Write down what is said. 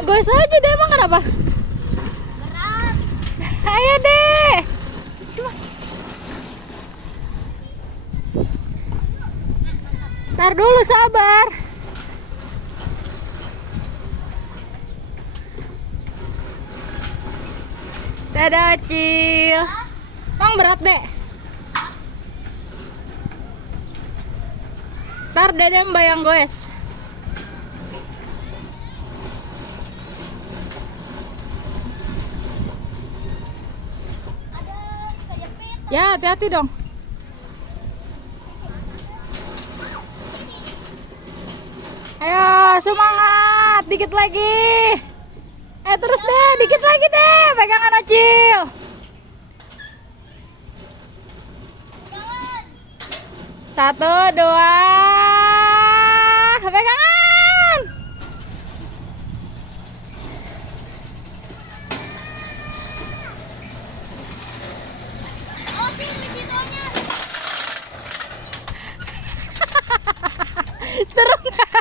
Goes aja deh, emang kenapa? Berat. Ayo deh. Ntar dulu, sabar. Dadah, Cil. Emang berat, Dek? Ntar Dede mbak yang goes. Ada kejepit. Ya, hati-hati dong. Ayo, semangat. Dikit lagi. Terus deh, dikit lagi deh. Pegangan Acil. Jangan. 1, 2. Pegangan. Oh, pilih videonya. Seru nggak?